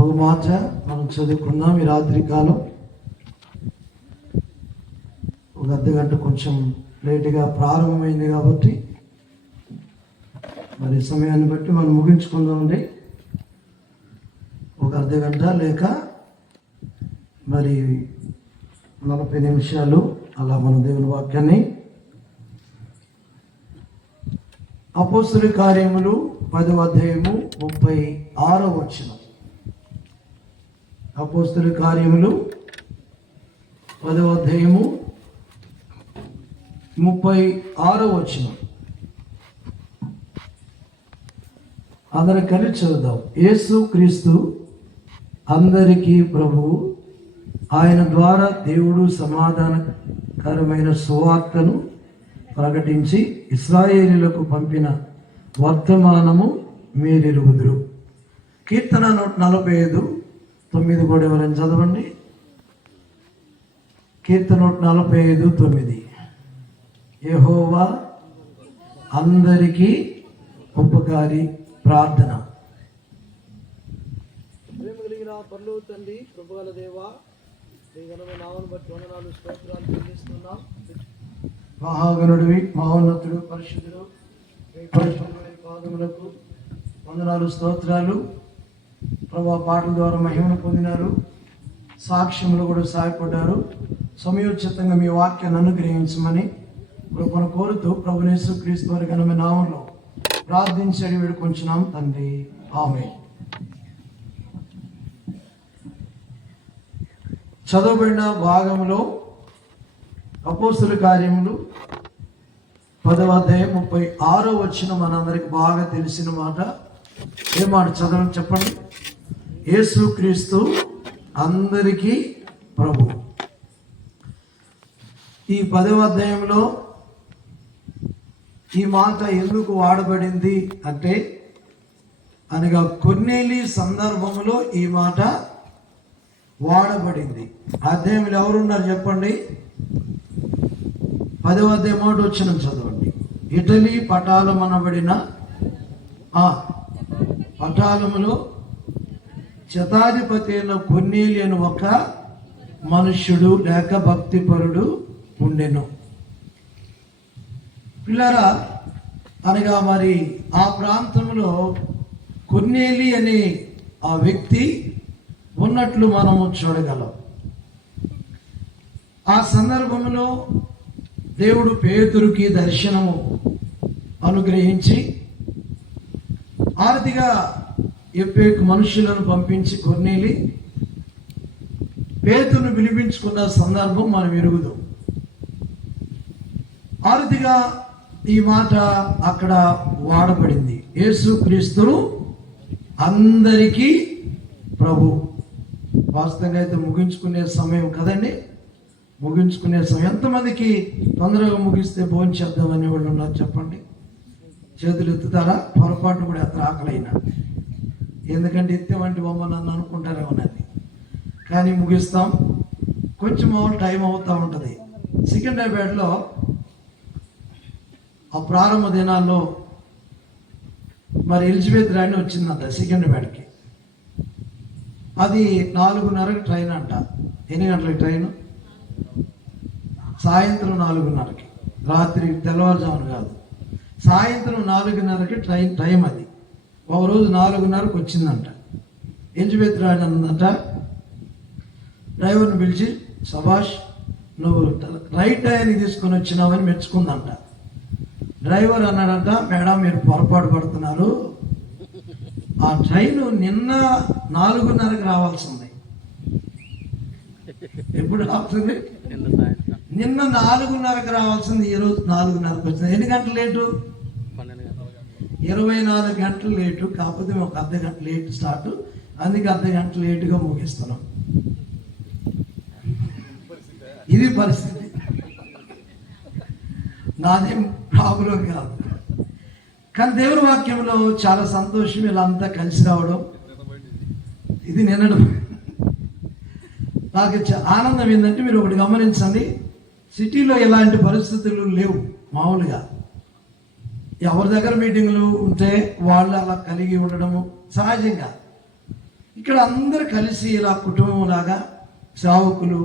ఒక మాట మనం చదువుకున్నాం ఈ రాత్రి కాలం. ఒక అర్ధగంట కొంచెం లేటుగా ప్రారంభమైంది కాబట్టి మరి సమయాన్ని బట్టి మనం ముగించుకుందామండి. ఒక అర్ధగంట లేక మరి 40 నిమిషాలు అలా మన దేవుని వాక్యాన్ని. అపోస్తలుల కార్యములు 10వ అధ్యాయము 36వ వచనం. అపోస్తలుల కార్యములు 10వ అధ్యాయము 36వ వచనం. అందరం కలిసి చదువుదాం. యేసు క్రీస్తు అందరికీ ప్రభువు, ఆయన ద్వారా దేవుడు సమాధానకరమైన సువార్తను ప్రకటించి ఇశ్రాయేలీయులకు పంపిన వర్తమానము మీరెరుగుదురు. కీర్తన 145:9 కూడా ఎవరైనా చదవండి. కీర్తన 145:9. యెహోవా అందరికీ ఉపకారి. ప్రార్థన. ప్రేమ కలిగిన పరలోక తండ్రి, కృపగల దేవా, నీ ఘనమైన నామమును బట్టి వందనాలు స్తోత్రాలు చెల్లిస్తున్నాం. మహాగణుడివి, మహోన్నతుడు, పరిశుద్ధుడు, మీ పరిశుద్ధమైన పాదములకు వందనాలు స్తోత్రాలు. ప్రభా, పాటల ద్వారా మహిమను పొందినారు, సాక్ష్యములు కూడా సహాయపడ్డారు. సమయోచితంగా మీ వాక్యాన్ని అనుగ్రహించమని కృపను కోరుతూ ప్రభు యేసుక్రీస్తు వారి ఘనమైన నామములో ప్రార్థించడి వేడుకొంచున్నాం తండ్రి, ఆమేన్. చదవబడిన భాగంలో అపోస్తలుల కార్యములు 10వ అధ్యాయం 36వ వచనం మనందరికి బాగా తెలిసిన మాట. ఏ మాట చదవండి చెప్పండి. యేసు క్రీస్తు అందరికీ ప్రభు. ఈ 10వ అధ్యాయంలో ఈ మాట ఎందుకు వాడబడింది అంటే, అనగా కొర్నేలి సందర్భంలో ఈ మాట వాడబడింది. అధ్యాయంలో ఎవరున్నారు చెప్పండి. 10వ అధ్యాయం 1వ వచనం చదవండి. ఇటలీ పటాలం అనబడిన పటాలములో శతాధిపతి అయిన కొర్నేలి అని ఒక మనుష్యుడు లేక భక్తిపరుడు ఉండెను. పిల్లరా, అనగా మరి ఆ ప్రాంతంలో కొర్నేలి అనే ఆ వ్యక్తి ఉన్నట్లు మనము చూడగలం. ఆ సందర్భంలో దేవుడు పేతురుకి దర్శనము అనుగ్రహించి ఆర్థిక ఎప్పేకు మనుషులను పంపించి కొర్నేలి పేతురును పిలిపించుకున్న సందర్భం మనం ఎరుగుదాం. ఆర్థిగా ఈ మాట అక్కడ వాడబడింది. యేసు క్రీస్తు అందరికీ ప్రభు. వాస్తవంగా అయితే ముగించుకునే సమయం కదండి, ముగించుకునే సమయం. ఎంతమందికి తొందరగా ముగిస్తే భోజనం చేద్దామని వాళ్ళు ఉన్నారు చెప్పండి. చేతులు ఎత్తుతారా? పొరపాటు కూడా ఎత్తర ఆకలైనా. ఎందుకంటే ఎత్తేవంటి బొమ్మ నన్ను అనుకుంటారేమోనని. కానీ ముగిస్తాం. కొంచెం టైం అవుతూ ఉంటుంది. సికింద్రాబాద్లో ఆ ప్రారంభ దినాల్లో మరి ఎలిజబెత్ రాణి వచ్చిందంట సికింద్రాబాద్కి. అది 4:30కి ట్రైన్ అంట. ఎన్ని గంటలకి ట్రైన్? సాయంత్రం 4:30కి. రాత్రి తెల్లవారుజామున కాదు, సాయంత్రం 4:30కి ట్రైన్ టైం అది. ఒక రోజు 4:30కి వచ్చిందంట. ఎలిజబెత్ రాణి అన్నదంట, డ్రైవర్ని పిలిచి, సభాష్, నువ్వు రైట్ టైంకి తీసుకొని వచ్చినావని మెచ్చుకుందంట. డ్రైవర్ అన్నాడంట, మేడం మీరు పొరపాటు పడుతున్నారు, ఆ ట్రైన్ నిన్న 4:30కి రావాల్సింది. ఎప్పుడు రావాల్సింది? నిన్న 4:30కి రావాల్సింది, ఈరోజు 4:30కి వచ్చింది. ఎన్ని గంటలు లేటు? 24 గంటలు లేటు. కాకపోతే మేము ఒక అర్ధగంట లేట్ స్టార్ట్, అందుకే అర్ధగంట లేటుగా ముగిస్తున్నాం. ఇది పరిస్థితి. నాదేం ప్రాబ్లం కాదు. కానీ దేవుని వాక్యంలో చాలా సంతోషం ఇలా అంతా కలిసి రావడం. ఇది నిన్నడు నాకు ఆనందం ఏంటంటే, మీరు ఒకటి గమనించండి, సిటీలో ఇలాంటి పరిస్థితులు లేవు. మామూలుగా ఎవరి దగ్గర మీటింగ్లు ఉంటే వాళ్ళు అలా కలిగి ఉండడము సహజంగా. ఇక్కడ అందరు కలిసి ఇలా కుటుంబం లాగా సేవకులు,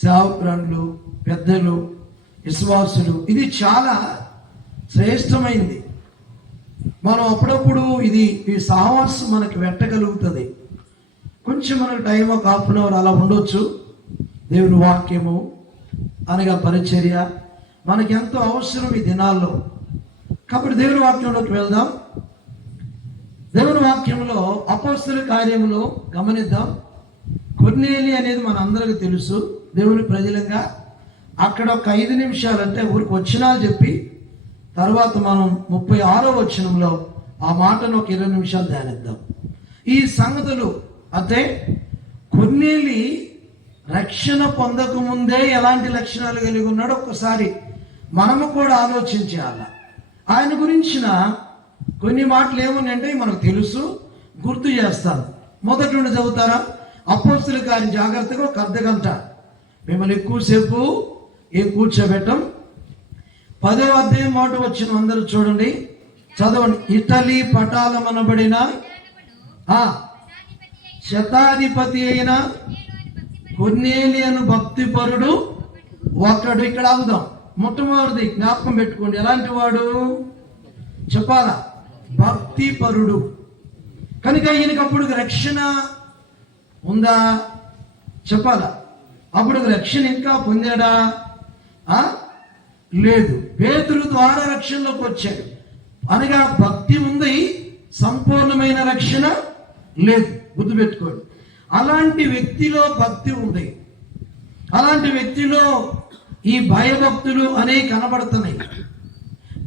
సేవకురాళ్ళు, పెద్దలు, విశ్వాసులు, ఇది చాలా శ్రేష్టమైంది. మనం అప్పుడప్పుడు ఈ సహవాసం మనకి వెట్టగలుగుతుంది. కొంచెం మనకు టైం ఒక హాఫ్ అన్ అవర్ అలా ఉండొచ్చు. దేవుని వాక్యము అనగా పరిచర్య మనకి ఎంతో అవసరం ఈ దినాల్లో. కాబట్టి దేవుని వాక్యంలోకి వెళ్దాం. దేవుని వాక్యంలో అపోస్తలుల కార్యములో గమనిద్దాం. కొర్నేలి అనేది మన అందరికీ తెలుసు. దేవుని ప్రజలంగా అక్కడ ఒక 5 నిమిషాలు అంటే ఊరికి వచ్చినాలు చెప్పి తర్వాత మనం 36వ వచనంలో ఆ మాటను ఒక 20 నిమిషాలు ధ్యానిద్దాం. ఈ సంగతులు అంటే కొర్నేలి రక్షణ పొందక ముందే ఎలాంటి లక్షణాలు కలిగి ఉన్నాడో ఒక్కసారి మనము కూడా ఆలోచించాల. ఆయన గురించిన కొన్ని మాటలు ఏమున్నాయంటే మనకు తెలుసు, గుర్తు చేస్తాను. మొదటి నుండి చదువుతారా? అపోస్తలుల కార్యం జాగ్రత్తగా ఒక అర్ధగంట, మిమ్మల్ని ఎక్కువసేపు ఏం కూర్చోబెట్టం. 10వ అధ్యాయం మాట వచ్చిన అందరూ చూడండి, చదవండి. ఇటలీ పటాలమనబడిన శతాధిపతి అయిన కొర్నేలియను భక్తిపరుడు ఒకడు. ఇక్కడ ఆగుదాం. మొట్టమొదటిది జ్ఞాపకం పెట్టుకోండి. ఎలాంటి వాడు చెప్పాలా? భక్తిపరుడు. కనుక ఈయనకి అప్పుడు రక్షణ ఉందా చెప్పాలా? అప్పుడు రక్షణ ఇంకా పొందాడా? లేదు. పేతురు ద్వారా రక్షణలోకి వచ్చాడు. అనగా భక్తి ఉంది, సంపూర్ణమైన రక్షణ లేదు. గుర్తుపెట్టుకోండి. అలాంటి వ్యక్తిలో భక్తి ఉంది. అలాంటి వ్యక్తిలో ఈ భయభక్తులు అనేవి కనబడుతున్నాయి.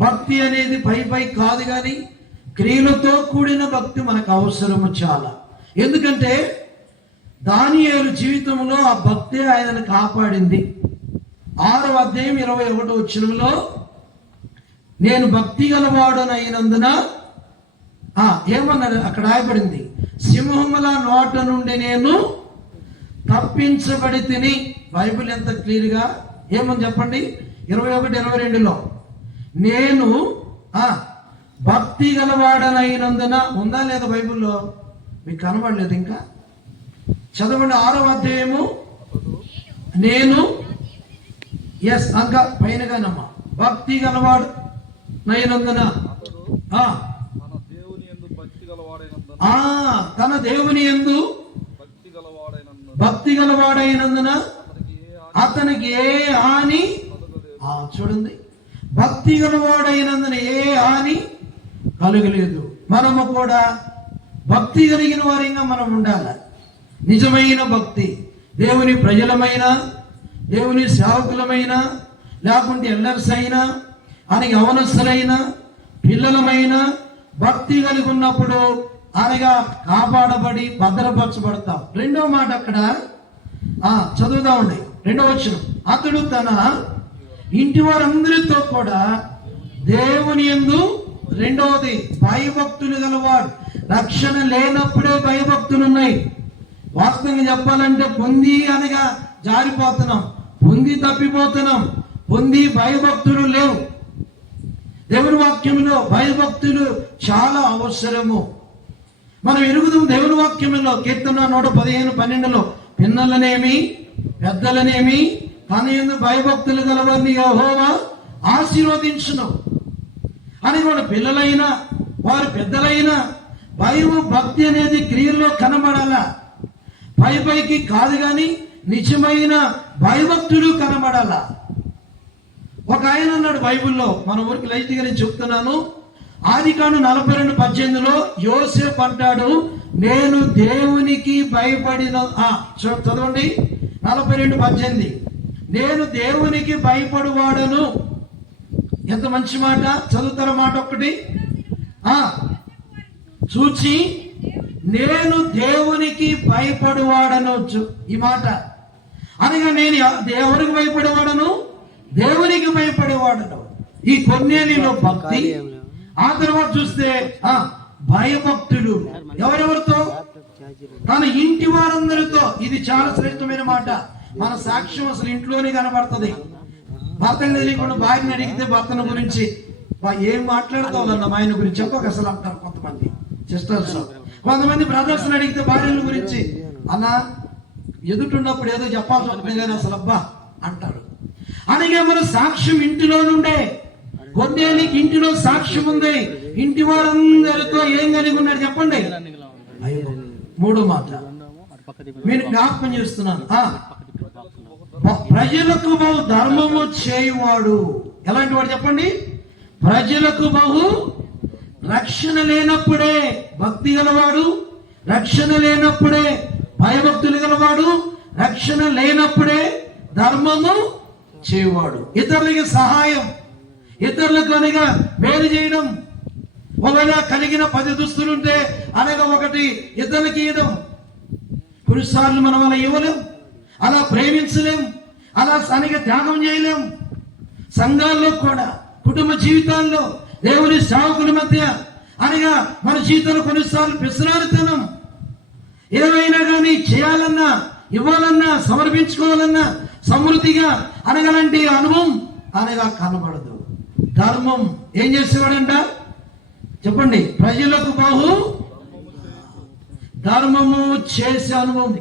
భక్తి అనేది పై కాదు, కానీ క్రియలతో కూడిన భక్తి మనకు అవసరము చాలా. ఎందుకంటే దానియేలు జీవితంలో ఆ భక్తే ఆయనను కాపాడింది. 6వ అధ్యాయం 21వ వచనంలో నేను భక్తి గలవాడనైనందున ఏమన్నది అక్కడ రాయబడింది, సింహముల నోట నుండి నేను తప్పించబడి తిని. బైబిల్ ఎంత క్లియర్గా ఏమని చెప్పండి. 21, 22లో నేను భక్తి గలవాడనైనందున ఉందా లేదా? బైబిల్లో మీకు కనబడలేదు ఇంకా? చదవండి. 6వ అధ్యాయము. నేను ఇంకా పైనగానమ్మా. భక్తి గలవాడు నైనందున తన దేవుని యందు భక్తి గలవాడైనందున అతనికి ఏ హాని, చూడండి, భక్తి గలవాడైనందున ఏ హాని కలుగలేదు. మనము కూడా భక్తి కలిగిన వారిగా మనం ఉండాలి. నిజమైన భక్తి, దేవుని ప్రజలమైన, దేవుని సేవకులమైన, లేకుంటే ఎల్లర్స్ అయినా అని యవనస్తులైన పిల్లలమైన భక్తి కలిగి ఉన్నప్పుడు అనగా కాపాడబడి భద్రపరచబడతాం. 2వ మాట అక్కడ చదువుదామండి. 2వ వచనం. అతడు తన ఇంటి వారందరితో కూడా దేవుని యందు, 2వది భయభక్తులు గలవాడు. రక్షణ లేనప్పుడే భయభక్తులు ఉన్నాయి. వాస్తవంగా చెప్పాలంటే పొంది అనగా జారిపోతున్నాం, పొంది తప్పిపోతున్నాం, పొంది భయభక్తులు లేవు. దేవుని వాక్యంలో భయభక్తులు చాలా అవసరము. మనం ఎరుగుదాం దేవుని వాక్యంలో. కీర్తన 115, 12లో పిన్నలనేమి పెద్దలనేమి తన యందు భయభక్తులు గలవారిని యెహోవా ఆశీర్వదించును అని. మన పిల్లలైనా వారి పెద్దలైనా భయం భక్తి అనేది క్రియల్లో కనబడాలా. పైకి కాదు, కానీ నిజమైన భయభక్తులు కనబడాలా. ఒక ఆయన అన్నాడు బైబిల్లో, మన ఊరికి లైట్గా నేను చెప్తున్నాను. ఆదికాండం 42:18లో యోసేపు అంటాడు, నేను దేవునికి భయపడిన. చదవండి. 42:18 నేను దేవునికి భయపడువాడను. ఎంత మంచి మాట. చదువుతారా మాట ఒక్కటి? చూచి నేను దేవునికి భయపడువాడనొచ్చు. ఈ మాట అనగా నేను ఎవరికి భయపడేవాడను? దేవునికి భయపడేవాడను. ఈ కొర్నేలిలో భక్తి. ఆ తర్వాత చూస్తే భయభక్తులు. ఎవరెవరితో? తన ఇంటి వారందరితో. ఇది చాలా శ్రేష్టమైన మాట. మన సాక్ష్యం అసలు ఇంట్లోనే కనబడుతుంది. భర్తను తెలియకుండా భార్యని అడిగితే భర్తను గురించి ఏం మాట్లాడతావు అన్న ఆయన గురించి చెప్పక అసలు అంటారు కొంతమంది సిస్టర్స్. కొంతమంది బ్రదర్స్ అడిగితే భార్యల గురించి, అన్న ఎదుటిన్నప్పుడు ఏదో చెప్పాల్సి వస్తుంది కానీ అసలు అబ్బా అంటాడు. అలాగే మన సాక్ష్యం ఇంటిలో నుండే. కొన్నేళ్ళకి ఇంటిలో సాక్ష్యం ఉంది. ఇంటి వారందరితో ఏం కలిగి ఉన్నాడు చెప్పండి? మూడో మాట మీరు జ్ఞాపకం చేస్తున్నాను. ప్రజలకు బహు ధర్మము చేయువాడు. ఎలాంటి వాడు చెప్పండి? ప్రజలకు బహు రక్షణ లేనప్పుడే భక్తి గలవాడు, రక్షణ లేనప్పుడే భయభక్తులు గలవాడు, రక్షణ లేనప్పుడే ధర్మము చేయువాడు. ఇతరులకి సహాయం, ఇతరులకు అనగా మేలు చేయడం. ఒకవేళ కలిగిన 10 దుస్తులుంటే అనగా ఒకటి ఇతరులకి ఇవ్వడం. కొన్నిసార్లు మనం అలా ఇవ్వలేం, అలా ప్రేమించలేం, అలా సరిగా త్యాగం చేయలేం. సంఘాల్లో కూడా, కుటుంబ జీవితాల్లో, దేవుని సేవకుల మధ్య అనగా మన జీవితంలో కొన్నిసార్లు పిసినారితనం. ఏమైనా కానీ చేయాలన్నా, ఇవ్వాలన్నా, సమర్పించుకోవాలన్నా సమృద్ధిగా అనగలంటే అనుభవం అనగా కనబడదు. ధర్మం ఏం చేసేవాడంట చెప్పండి? ప్రజలకు బహు ధర్మము చేసే అనుభవం.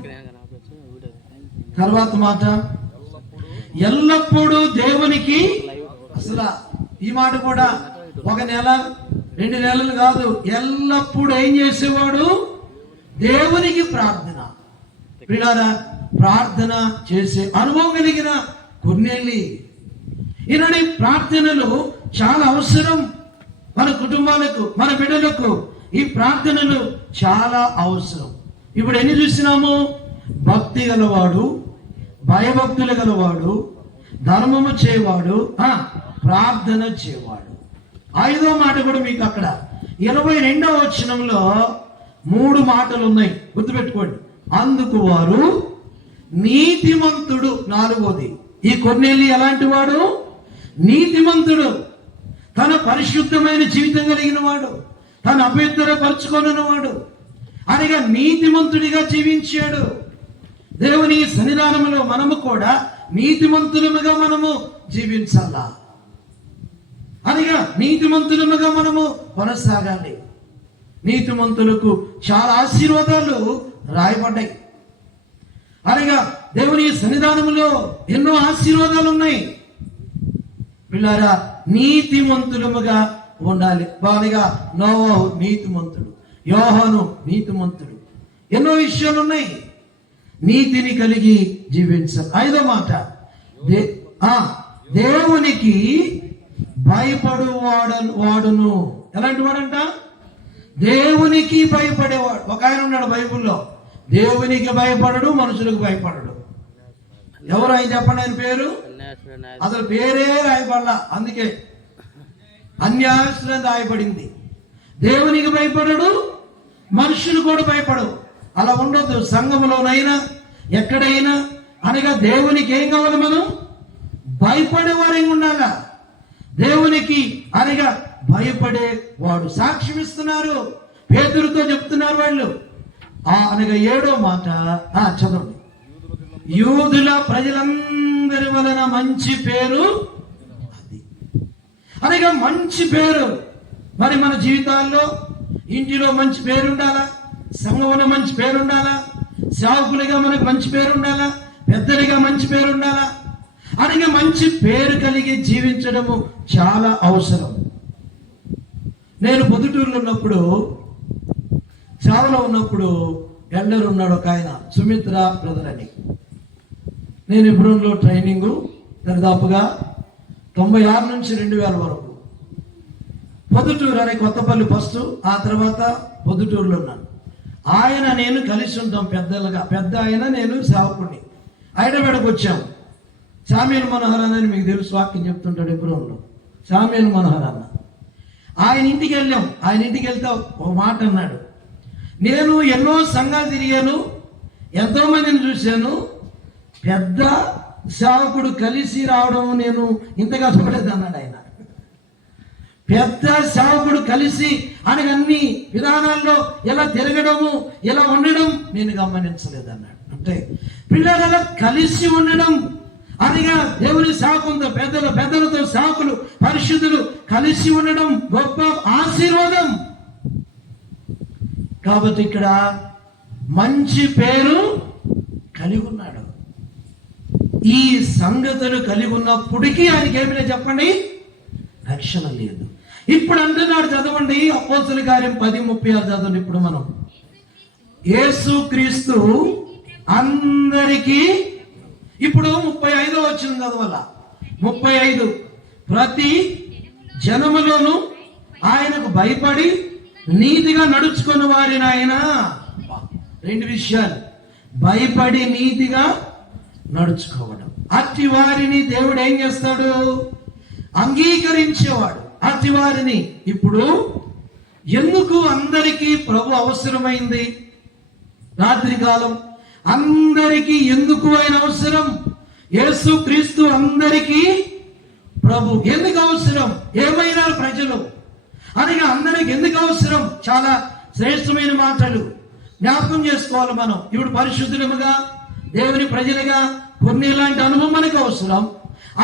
తర్వాత మాట ఎల్లప్పుడూ దేవునికి. అసలు ఈ మాట కూడా 1 నెల 2 నెలలు కాదు, ఎల్లప్పుడూ ఏం చేసేవాడు? దేవునికి ప్రార్థన. పిల్లారా, ప్రార్థన చేసే అనుభవం కలిగిన కొన్నేళ్ళి. ఈనాటి ప్రార్థనలు చాలా అవసరం మన కుటుంబాలకు, మన బిడ్డలకు. ఈ ప్రార్థనలు చాలా అవసరం. ఇప్పుడు ఎన్ని చూసినాము? భక్తి గలవాడు, భయభక్తులు గలవాడు, ధర్మము చేయవాడు, ప్రార్థన చేయవాడు. 5వ మాట కూడా మీకు అక్కడ 22వ వచనంలో 3 మాటలు ఉన్నాయి, గుర్తుపెట్టుకోండి. అందుకు వారు నీతిమంతుడు. 4వది, ఈ కొన్నేళ్ళు ఎలాంటి వాడు? నీతిమంతుడు. తన పరిశుద్ధమైన జీవితం కలిగిన వాడు, తను అపవిత్రపరచుకొనివాడు, అనగా నీతిమంతుడిగా జీవించాడు. దేవుని సన్నిధానంలో మనము కూడా నీతిమంతులముగా మనము జీవించాలా, అనగా నీతిమంతులముగా మనము కొనసాగాలి. నీతిమంతులకు చాలా ఆశీర్వాదాలు రాయబడ్డాయి. అనగా దేవుని సన్నిధానంలో ఎన్నో ఆశీర్వాదాలు ఉన్నాయి. పిల్లారా, నీతిమంతులముగా ఉండాలి. బాగా నోవహు నీతిమంతుడు, యోహాను నీతిమంతుడు. ఎన్నో విషయాలు ఉన్నాయి. నీతిని కలిగి జీవించాలి. 5వ మాట దేవునికి భయపడు వాడును. ఎలాంటి వాడంట? దేవునికి భయపడేవాడు. ఒక ఆయన ఉన్నాడు బైబిల్లో, దేవునికి భయపడడు, మనుషులకు భయపడడు. ఎవరు ఆయన చెప్పండి? ఆయన పేరు అసలు పేరే రాయబడలా, అందుకే అన్యాయస్తులని రాయబడింది. దేవునికి భయపడడు, మనుషులు కూడా భయపడవు. అలా ఉండొద్దు. సంఘంలోనైనా ఎక్కడైనా అనగా దేవునికి ఏం కావాలి? మనం భయపడేవారే ఉండాలా. దేవునికి అనగా భయపడేవాడు. సాక్ష్యం ఇస్తున్నారు, పేతురుతో చెప్తున్నారు వాళ్ళు. అనగా 7వ మాట చదవండి. యూదుల ప్రజలందరి వలన మంచి పేరు. అది అనగా మంచి పేరు. మరి మన జీవితాల్లో ఇంటిలో మంచి పేరు ఉండాలా, సంఘంలో మంచి పేరు ఉండాలా, సేవకులుగా మనకు మంచి పేరు ఉండాలా, పెద్దలుగా మంచి పేరు ఉండాలా. అనగా మంచి పేరు కలిగి జీవించడము చాలా అవసరం. నేను పొద్దుటూరులో ఉన్నప్పుడు, సేవలో ఉన్నప్పుడు ఎల్డర్ ఉన్నాడు ఒక ఆయన, సుమిత్ర బ్రదర్ అని. నేను ఎబ్రోన్లో ట్రైనింగు దాదాపుగా 96 నుంచి 2000 వరకు. పొద్దుటూరు అనే కొత్తపల్లి ఫస్ట్, ఆ తర్వాత పొద్దుటూరులో ఉన్నాను. ఆయన నేను కలిసి ఉంటాం పెద్దలుగా. పెద్ద ఆయన, నేను సేవకుడిని. హైదరాబాద్కి వచ్చాము. సామ్యూల్ మనోహర్ అని మీకు తెలుసు, వాక్యం చెప్తుంటాడు ఎబ్రోన్లో. సామ్యూల్ మనోహర్ అన్న, ఆయన ఇంటికి వెళ్ళాం. ఆయన ఇంటికి వెళ్తే ఒక మాట అన్నాడు. నేను ఎన్నో సంఘాలు తిరిగాను, ఎంతో మందిని చూశాను, పెద్ద సేవకుడు కలిసి రావడం నేను ఇంతగా చూడలేదు అన్నాడు ఆయన. పెద్ద సేవకుడు కలిసి అనగా అన్ని విధానాల్లో ఎలా తిరగడము, ఎలా ఉండడం నేను గమనించలేదు అన్నాడు. అంటే పిల్లల కలిసి ఉండడం అనగా దేవుని సేవకులతో, పెద్దలతో సేవకులు, పరిశుద్ధులు కలిసి ఉండడం గొప్ప ఆశీర్వాదం. కాబట్టి ఇక్కడ మంచి పేరు కలిగి ఉన్నాడు. ఈ సంగతులు కలిగి ఉన్నప్పటికీ ఆయనకి ఏమి లేదు చెప్పండి, రక్షణ లేదు. ఇప్పుడు అంటున్నాడు, చదవండి అపోస్తలుల కార్యం 10:36 చదవండి. ఇప్పుడు మనం యేసుక్రీస్తు అందరికీ, ఇప్పుడు 35 వచ్చిన చదవాల 35, ప్రతి జనములోను ఆయనకు భయపడి నీతిగా నడుచుకున్న వారిని ఆయన, రెండు విషయాలు, భయపడి నీతిగా నడుచుకోవడం. అట్టి వారిని దేవుడు ఏం చేస్తాడు, అంగీకరించేవాడు అట్టి వారిని. ఇప్పుడు ఎందుకు అందరికీ ప్రభు అవసరమైంది? రాత్రి కాలం అందరికీ ఎందుకు ఆయన అవసరం? యేసు క్రీస్తు అందరికీ ప్రభు. ఎందుకు అవసరం? ఏమైనారు ప్రజలు అనగా అందరికి ఎందుకు అవసరం? చాలా శ్రేష్టమైన మాటలు జ్ఞాపకం చేసుకోవాలి మనం. ఇప్పుడు పరిశుద్ధులముగా దేవుని ప్రజలుగా కొన్ని ఇలాంటి అనుభవం మనకు అవసరం.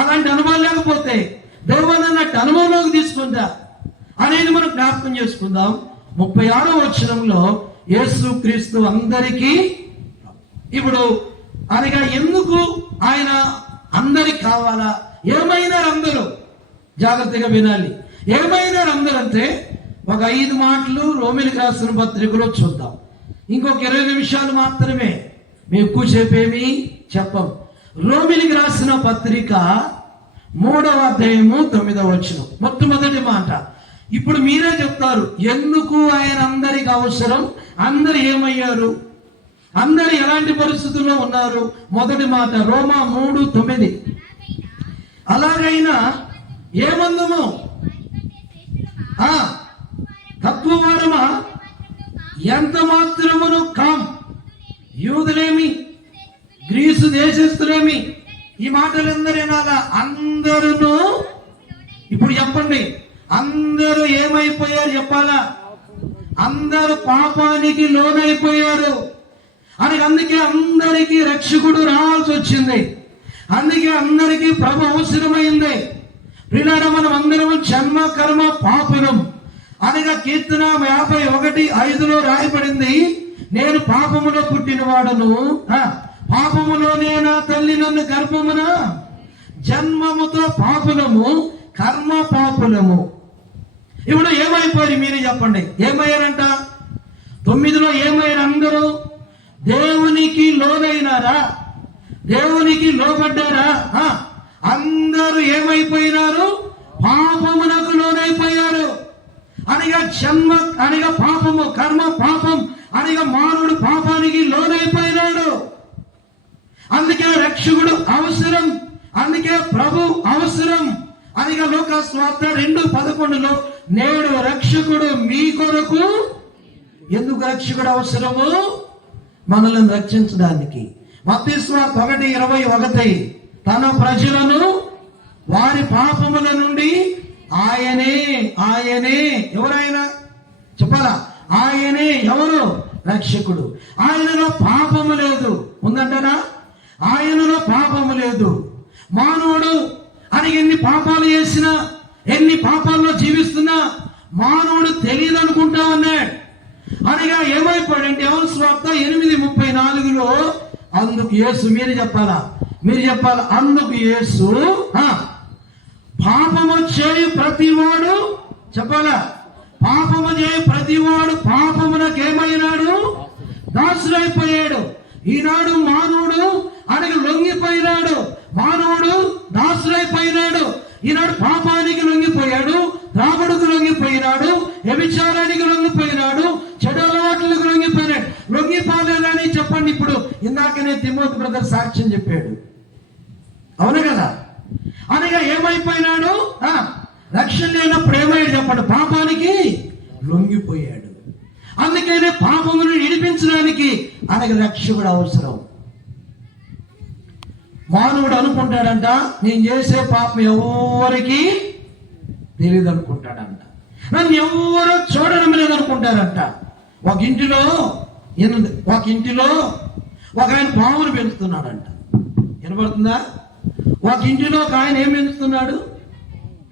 అలాంటి అనుభవం లేకపోతే దేవుని అన్నట్టు అనుభవంలోకి తీసుకుందా అనేది మనం జ్ఞాపకం చేసుకుందాం. 36వ వచనంలో యేసు క్రీస్తు అందరికీ. ఇప్పుడు అనగా ఎందుకు ఆయన అందరికి కావాలా? ఏమైనారు అందరూ? జాగ్రత్తగా వినాలి. ఏమైనారు అందరూ అంటే ఒక 5 మాటలు రోమిలికి రాసిన పత్రికలో చూద్దాం. ఇంకొక 20 నిమిషాలు మాత్రమే, మేము ఎక్కువసేపు ఏమి చెప్పం. రోమిలికి రాసిన పత్రిక 3వ అధ్యాయము 9వ వచనం మొట్టమొదటి మాట. ఇప్పుడు మీరే చెప్తారు ఎందుకు ఆయన అందరికి అవసరం, అందరు ఏమయ్యారు, అందరు ఎలాంటి పరిస్థితుల్లో ఉన్నారు. మొదటి మాట రోమా 3:9, అలాగైనా ఏమందము తత్వవారమా ఎంత మాత్రమును కాం, యూదులేమి గ్రీసు దేశస్తులేమి. ఈ మాటలు అందరూ వినాలా? అందరూ. ఇప్పుడు చెప్పండి, అందరూ ఏమైపోయారు చెప్పాలా? అందరూ పాపానికి లోనైపోయారు అని. అందుకే అందరికీ రక్షకుడు రావాల్సి వచ్చింది. అందుకే అందరికీ ప్రభు అవసరమైంది. ప్రియులారా, మనం అందరం జన్మ కర్మ పాపులం అనగా కీర్తన 51:5 రాయబడింది, నేను పాపములో పుట్టిన వాడను, పాపములోనే నా తల్లి నన్ను గర్భమున జన్మముతో పాపులము, కర్మ పాపులము. ఇప్పుడు ఏమైపోయారు మీరే చెప్పండి, ఏమయ్యారంట? 9లో ఏమయ్యారు? అందరూ దేవునికి లోనైనారా? దేవునికి లోబడ్డారా? అందరూ ఏమైపోయినారు? పాపమునకు లోనైపోయారు. అనగా జన్మ అనగా పాపము, కర్మ పాపం అనగా మానవుడు పాపానికి లోనైపోయినాడు. అందుకే రక్షకుడు అవసరం, అందుకే ప్రభు అవసరం. అనగా లూకా సువార్త 2:11లో నేడు రక్షకుడు మీ కొరకు. ఎందుకు రక్షకుడు అవసరము? మనల్ని రక్షించడానికి. మత్తయి సువార్త 1:21 తన ప్రజలను వారి పాపముల నుండి ఆయనే ఎవరైనా చెప్పాలా? ఆయనే ఎవరు? రక్షకుడు. ఆయనలో పాపము లేదు, ఉందంటారా? ఆయనలో పాపము లేదు. మానవుడు అని ఎన్ని పాపాలు చేసినా, ఎన్ని పాపాల్లో జీవిస్తున్నా మానవుడు తెలియదు అనుకుంటా ఉన్నాడు. అనగా ఏమైపోయాడంటే యోహాను సువార్త 8:34లో అందుకు యేసు, మీరు చెప్పాలా? అందుకు యేసు పాపము చేయు ప్రతివాడు, చెప్పాలా? పాపము చేయు ప్రతివాడు పాపమునకు ఏమైనాడు? దాసుడైపోయాడు. ఈనాడు మానవుడు అనగా లొంగిపోయినాడు, మానవుడు దాసుడైపోయినాడు. ఈనాడు పాపానికి లొంగిపోయాడు, రాబడుకు లొంగిపోయినాడు, వ్యభిచారానికి లొంగిపోయినాడు, చెడు అలవాట్లకు లొంగిపోయినాడు. లొంగిపోలేదని చెప్పండి. ఇప్పుడు ఇందాకనే తిమోతి బ్రదర్ సాక్ష్యం చెప్పాడు, అవును కదా? అనగా ఏమైపోయినాడు? రక్షణ లేనప్పుడు ఏమయ్యాడు చెప్పండి? పాపానికి లొంగిపోయాడు. అందుకనే పాపమును విడిపించడానికి అనగా రక్షకుడు అవసరం. మానవుడు అనుకుంటాడంట, నేను చేసే పాపం ఎవరికి తెలియదు అనుకుంటాడంట, నన్ను ఎవరో చూడడం లేదు అనుకుంటారంట. ఒక ఇంటిలో ఒక ఆయన పామును పెంచుతున్నాడంట. వినబడుతుందా? ఒక ఇంటిలో ఒక ఆయన ఏం పెంచుతున్నాడు?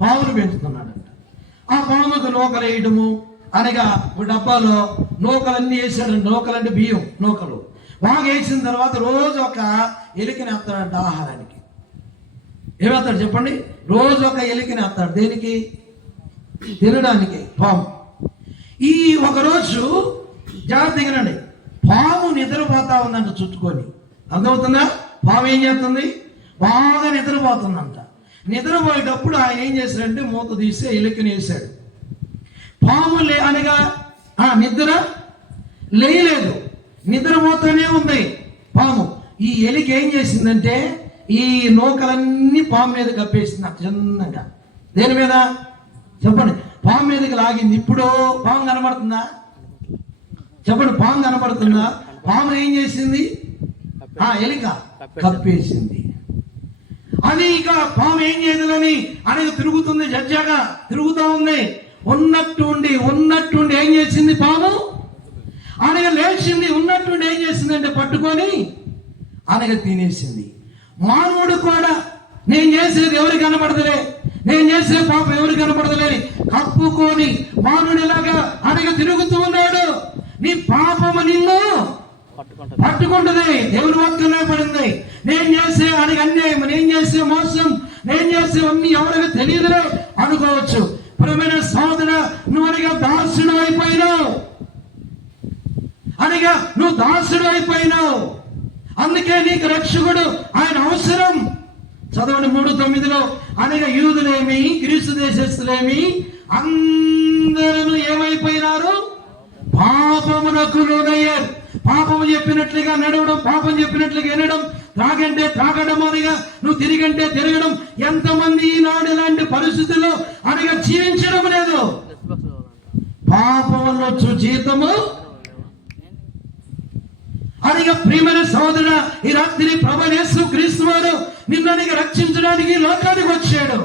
పామును పెంచుతున్నాడంట. ఆ పాముకు నూకలేయడము, అనగా ఒక డబ్బాలో నూకలన్నీ వేసాడు. నూకలంటే బియ్యం నూకలు బాగా వేసిన తర్వాత రోజు ఒక ఎలికని వేస్తాడంట ఆహారానికి. ఏమేస్తాడు చెప్పండి? రోజు ఒక ఎలికని వేస్తాడు. దేనికి? తినడానికి. పాము. ఈ ఒకరోజు జాగ్రత్తగానండి, పాము నిద్రపోతా ఉందంట చుట్టుకొని. అర్థమవుతుందా? పాము ఏం చేస్తుంది? బాగా నిద్రపోతుందంట. నిద్రపోయేటప్పుడు ఆయన ఏం చేశాడంటే మూత తీసి ఎలికని వేశాడు. పాము అనగా నిద్ర లేయలేదు, నిద్రపోతూనే ఉంది పాము. ఈ ఎలిక ఏం చేసిందంటే ఈ నూకలన్నీ పాము మీద కప్పేసింది చిన్నగా. దేని మీద చెప్పండి? పాము మీదకి లాగింది. ఇప్పుడు పాము కనబడుతుందా చెప్పండి? పాము కనబడుతుందా? పాము ఏం చేసింది? ఎలిక కప్పేసింది. అది ఇక పాము ఏం చేయదని అనేది తిరుగుతుంది, జడ్జాగా తిరుగుతూ ఉంది. ఉన్నట్టుండి ఏం చేసింది? పాము అనగా లేచింది. ఉన్నట్టుండి ఏం చేసిందంటే పట్టుకొని అనగా తినేసింది. మానవుడు కూడా నేను చేసేది ఎవరు కనబడదులే, నేను చేసే పాపం ఎవరు కనబడదులే కప్పుకొని మానవుడిలాగా అనగా తిరుగుతూ ఉన్నాడు. నీ పాపము నిన్ను పట్టుకుంటుంది. దేవుని వాక్యంలో పడింది. నేను చేసే అని అన్యాయం, నేను చేసే మోసం, నేను చేసే అన్ని ఎవరికి తెలియదులే అనుకోవచ్చు. ప్రియమైన సోదర, నువ్వు అనగా దాసుడు అయిపోయినావు. అనగా నువ్వు దాసుడు అయిపోయినావు. అందుకే నీకు రక్షకుడు ఆయన అవసరం. చదవండి 3:9 అనగా యూదులేమి గ్రీసు దేశస్తులేమి అందరూ ఏమైపోయినారు? పాపమునకు లోనయ్యారు. పాపము చెప్పినట్లుగా నడవడం, పాపం చెప్పినట్లుగా వినడం, త్రాగంటే త్రాగడం, అనగా నువ్వు తిరిగంటే తిరగడం. ఎంతమంది ఈనాడు ఇలాంటి పరిస్థితుల్లో అనగా జీవించడం లేదు. పాపంలో జీతము అనగా ప్రియమైన సోదరుడా, ఈ రాత్రి ప్రభువైన యేసుక్రీస్తు వారు నిన్ననిగా రక్షించడానికి లోకానికి వచ్చాడు.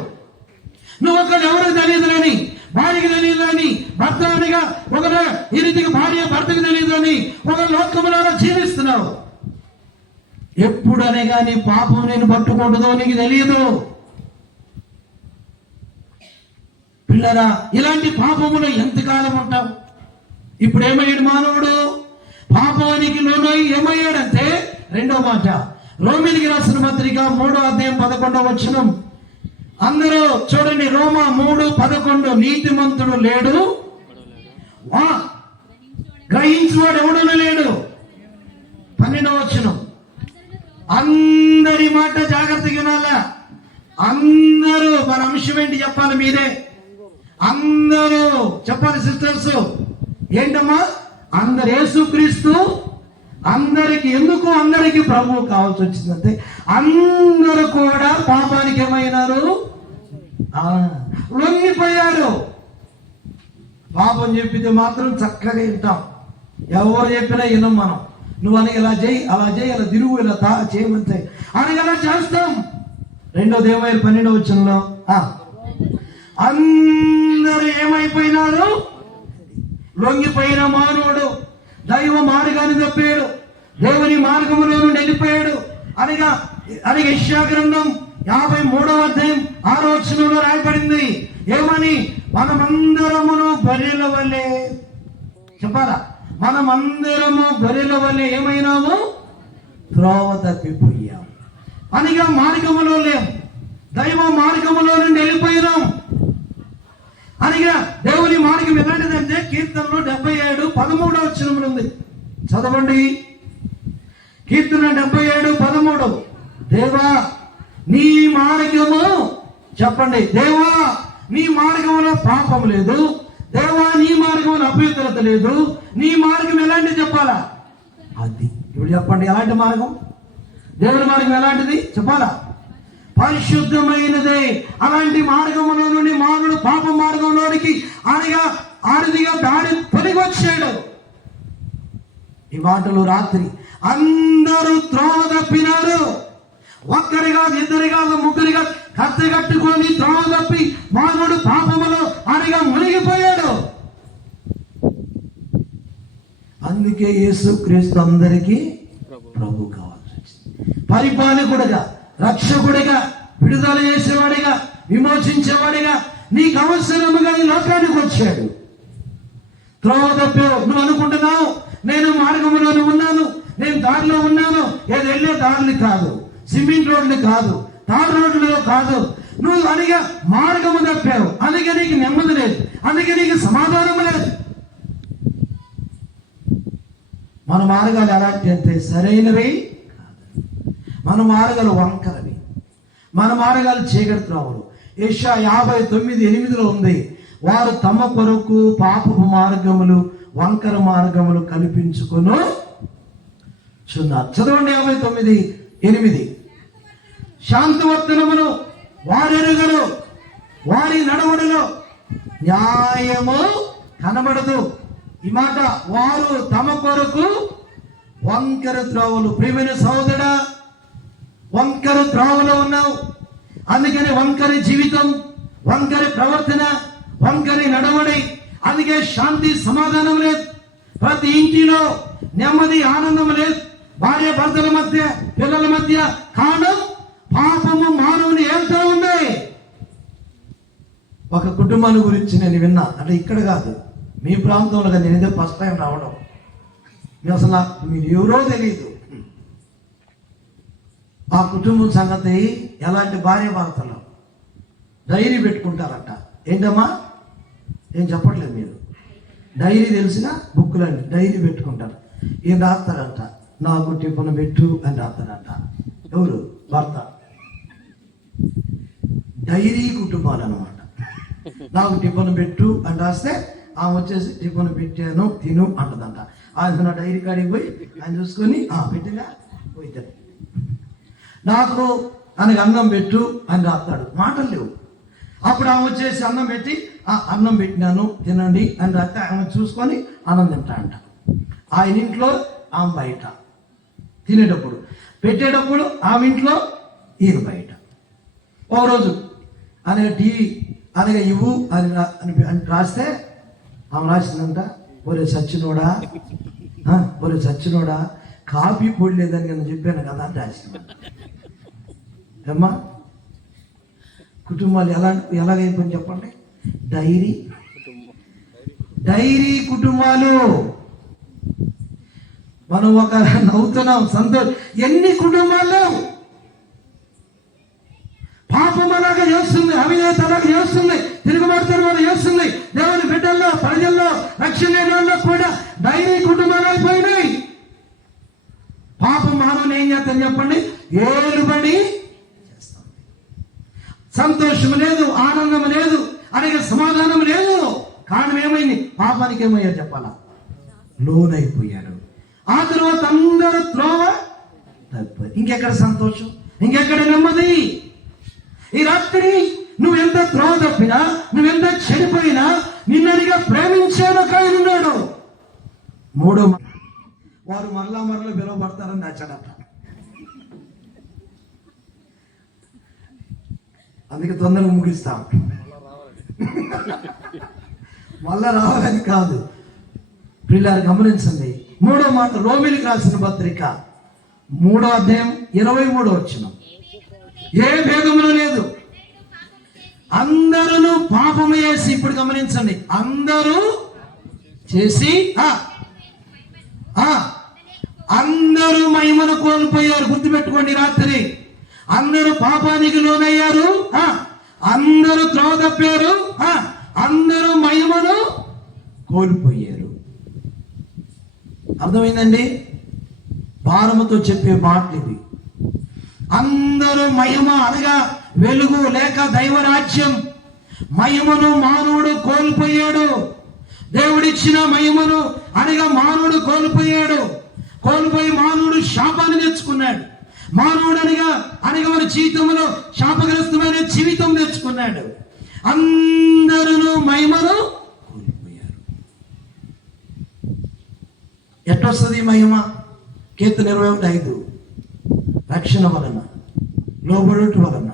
నువ్వు ఒకరు ఎవరికి తెలియదులని, భార్యకి తెలియదని, భర్త అనగా ఒకరు ఈ రీతికి భార్య భర్తకు తెలియదని ఒక లోకములో జీవిస్తున్నావు. ఎప్పుడనగా నీ పాపం నేను పట్టుకుంటుందో నీకు తెలియదు. పిల్లరా, ఇలాంటి పాపములో ఎంతకాలం ఉంటావు? ఇప్పుడు ఏమయ్యాడు మానవుడు? పాపానికి లోనై ఏమయ్యాడంటే, 2వ మాట రోమీయులకు రాసిన పత్రిక 3:11 అందరూ చూడండి. రోమా 3:11 నీతిమంతుడు లేడు, గ్రహించువాడు ఎవడూ లేడు. 12వ అందరి మాట జాగ్రత్తగా వినాలా. అందరూ మన అంశం ఏంటి చెప్పాలి? మీరే అందరూ చెప్పాలి. సిస్టర్స్ ఏంటమ్మా? అందరు యేసుక్రీస్తు అందరికి ఎందుకు అందరికి ప్రభువు కావాల్సి వచ్చిందంటే అందరూ కూడా పాపానికి ఏమైనారు? లొంగిపోయారు. పాపం చెప్పితే మాత్రం చక్కగా వింటాం. ఎవరు చెప్పినా వినం మనం. నువ్వు అని ఇలా చేయి, అలా చేయి, అలా తిరుగు, ఇలా చేయమంటే అని అలా చేస్తాం. 2వ 12వ అందరూ ఏమైపోయినారు? లొంగిపోయిన మానవుడు దైవ మార్గాన్ని తప్పాడు, దేవుని మార్గంలో నుండి వెళ్ళిపోయాడు. అనగా యెషయా గ్రంథం 53:6 రాయబడింది. ఏమని? మనమందరమును బర్రెల వలె, చెప్పాలా? మనమందరము బర్రెల వలె ఏమైనాము? త్రోవ తప్పిపోయాం. అనగా మార్గములో లేం, దైవ మార్గములో నుండి వెళ్ళిపోయినాం. అనగా దేవుని మార్గం ఎలాంటిదంటే కీర్తనలో 77:13 ఉంది. చదవండి. కీర్తన 77:13. దేవా నీ మార్గము, చెప్పండి, దేవా నీ మార్గంలో పాపం లేదు, దేవా నీ మార్గంలో అపవిత్రత లేదు. నీ మార్గం ఎలాంటిది చెప్పాలా? అది ఇప్పుడు చెప్పండి. ఎలాంటి మార్గం? దేవుని మార్గం ఎలాంటిది చెప్పాలా? పరిశుద్ధమైనదే. అలాంటి మార్గంలో నుండి మానవుడు పాప మార్గంలోనికి అనగా ఆరుదిగా దాడి తొలగి వచ్చాడు. ఈ మాటలు రాత్రి అందరూ త్రోవ తప్పినారు. ఒక్కరి కాదు, ఇద్దరి కాదు, ముగ్గురి కాదు, కత్తి కట్టుకొని త్రోవ తప్పి మానవుడు పాపములో అనగా మునిగిపోయాడు. అందుకే యేసుక్రీస్తు అందరికీ ప్రభు కావాల్సి వచ్చింది. పరిపాలకుడిగా, రక్షకుడిగా, విడుదల చేసేవాడిగా, విమోచించేవాడిగా నీకు అవసరముగా ఈ లోకానికి వచ్చాడు. త్రోవ తప్పావు. నువ్వు అనుకుంటున్నావు నేను మార్గంలోనే ఉన్నాను, నేను దారిలో ఉన్నాను. ఏది వెళ్ళే దారులు కాదు, సిమెంట్ రోడ్లు కాదు, తాడు రోడ్లు కాదు. నువ్వు అనగా మార్గము తప్పావు. అందుకే నీకు నెమ్మది లేదు, అందుకే నీకు సమాధానం లేదు. మన మార్గాలు ఎలాంటి అంటే సరైనవి, మన మార్గాలు వంకరవి, మన మార్గాలు చీకటి త్రోవలు. యెషయా 59:8 ఉంది, వారు తమ కొరకు పాపపు మార్గములు వంకర మార్గములు కల్పించుకొను చున్నారు. చదవండి 59:8. శాంతవర్తనమును వారెరుగరు, వారి నడవడిలో న్యాయము కనబడదు. ఈ మాట, వారు తమ కొరకు వంకర త్రోవలు. ప్రియమైన సహోదరా, వంకర త్రోవలో ఉన్నావు. అందుకని వంకరి జీవితం, వంకరి ప్రవర్తన, వంకరి నడవడి. అందుకే శాంతి సమాధానం లేదు, ప్రతి ఇంటిలో నెమ్మది ఆనందం లేదు, భార్య భర్తల మధ్య, పిల్లల మధ్య. కారణం పాపము మానవుని ఏళ్తా ఉంది. ఒక కుటుంబాన్ని గురించి నేను విన్నా, అంటే ఇక్కడ కాదు, మీ ప్రాంతంలో కానీ నేనైతే ఫస్ట్ టైం రావడం. మీరు అసలు మీరు ఎవరో తెలియదు. ఆ కుటుంబం సంగతి ఎలాంటి భార్య భర్తలు డైరీ పెట్టుకుంటారట. ఏంటమ్మా, ఏం చెప్పట్లేదు మీరు? డైరీ తెలిసిన బుక్కులండి, డైరీ పెట్టుకుంటారు. ఏం రాస్తారంట, నాకు టిఫిన్ పెట్టు అని రాస్తారంట. ఎవరు? భర్త. డైరీ కుటుంబాలు అన్నమాట. నాకు టిఫిన్ పెట్టు అని రాస్తే ఆమె వచ్చేసి టిఫిన్ పెట్టాను తిను అంటదంట. ఆయన నా డైరీ కాడికి పోయి ఆయన చూసుకొని పెట్టినా పోయితే, నాకు ఆయనకు అన్నం పెట్టు అని రాస్తాడు. మాటలు లేవు. అప్పుడు ఆమె వచ్చేసి అన్నం పెట్టి అన్నం పెట్టినాను తినండి అని రాస్తే ఆమె చూసుకొని అన్నం తింటా అంట. ఆయన ఇంట్లో ఆమె బయట తినేటప్పుడు, పెట్టేటప్పుడు ఆమె ఇంట్లో ఈయన బయట. ఓ రోజు అనగా టీవీ అనగా ఇవ్వు అని రాస్తే ఆమె రాసిందంట, ఒరే సచ్చినోడా, ఒరే సచ్చినోడా, కాఫీ పొడి లేదని నేను చెప్పాను కదా అని రాసింది. అమ్మా, కుటుంబాలు ఎలాగైపోయింది చెప్పండి? డైరీ కుటుంబాలు. మనం ఒక నవ్వుతున్నాం, సంతోషం. ఎన్ని కుటుంబాలు పాపం అలాగా చేస్తుంది, అవినీతి అలాగా చేస్తుంది, తిరుగుబాటుతనం చేస్తుంది. దేవుని బిడ్డల్లో, ప్రజల్లో, రక్షణ లేని కూడా డైరీ కుటుంబాలు అయిపోయినాయి. పాపం మానవుని ఏం చేస్తాను చెప్పండి? ఏలుబడి చేస్తాం. సంతోషం లేదు, ఆనందం లేదు, అలాగే సమాధానం లేదు. కారణం ఏమైంది? పాపానికి ఏమయ్యారు చెప్పాలా? లోనైపోయారు. ఆ తర్వాత అందరూ త్రోవ తప్పారు. ఇంకెక్కడ సంతోషం, ఇంకెక్కడ నెమ్మది? ఈ రాత్రి నువ్వెంత త్రోవ తప్పినా, నువ్వెంత చెడిపోయినా, నిన్నడిగా ప్రేమించాను ఆయన ఉన్నాడు. మూడో వారు మరలా పిలువబడతారని నచ్చడట. అందుకే తొందరగా ముగిస్తాం. మళ్ళా రావాలని కాదు. పిల్లలు గమనించండి. మూడో మాట, రోమిలికి రాసిన పత్రిక 3వ అధ్యాయం 23వ వచనం. ఏ భేదములు లేదు, అందరూ పాపము చేసి, ఇప్పుడు గమనించండి, అందరూ చేసి అందరూ మహిమను కోల్పోయారు. గుర్తుపెట్టుకోండి, రాత్రి అందరూ పాపానికి లోనయ్యారు, అందరూ త్రోవ తప్పారు, అందరూ మహిమను కోల్పోయారు. అర్థమైందండి? భారముతో చెప్పే మాట ఇది. అందరూ మహిమ అనగా వెలుగు లేక దైవరాజ్యం, మహిమను మానవుడు కోల్పోయాడు. దేవుడిచ్చిన మహిమను అనగా మానవుడు కోల్పోయాడు. కోల్పోయి మానవుడు శాపాన్ని తెచ్చుకున్నాడు. మానవుడు అనగా మన జీవితంలో శాపగ్రస్తమైన జీవితం తెచ్చుకున్నాడు. అందరూ మహిమను కోల్పోయారు. ఎట్టొస్తుంది మహిమ? కీర్తన 21:5, రక్షణ వలన, లోబడుట వలన.